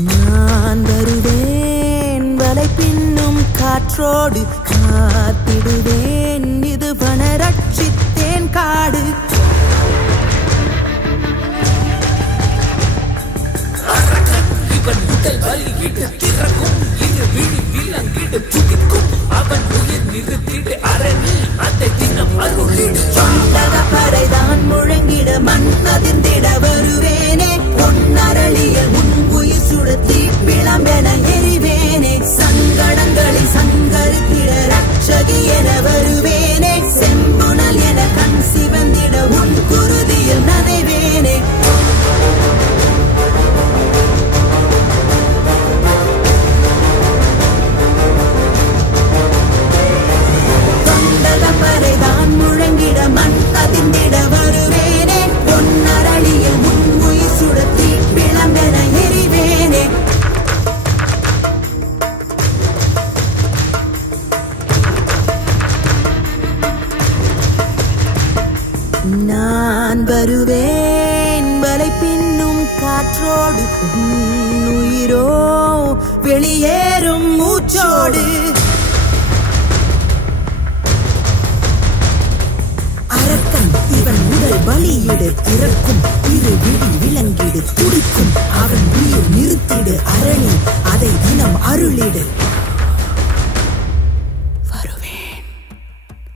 நான் வருவேன் வலை பின்னும் காற்றோடு காத்திடுவேன் இது வனரட்சித்தேன் காடு இவன் முதல் வலியிட்டு திறக்கும் இரு விழி விலங்கிட்டு துடிக்கும் அவன் உயிர் நிறுத்திடு அரணி அதை தினம் அருளிடு பறைதான் முழங்கிட மண் அதிர்ந்திட வருவேனே பொன்னரளியல் உன் உயிர் சுடத்தி பிளம்பென எரிவேனே சங்கடங்களில் சங்கரித்திட ரட்சகி என வருவேனே செம்புணல் என கண் சிவந்திட உன் குருதியில் நனைவேனே பறைதான் முழங்கிட மண் அதிர்ந்திட வருவேனே பொன்னரளியில் உன் உயிர் சுடத்தி பிளம்பென எரிவேனே நான் வருவேன் வலை பின்னும் காற்றோடு உயிரோ வெளியேறும் மூச்சோடு அரக்கன் இவன் முதல் பலியிடு இறக்கும் இரு விழி விலங்கிடு துடிக்கும் அவன் உயிர் நிறுத்திடு அரணி அதை தினம் அருளிடு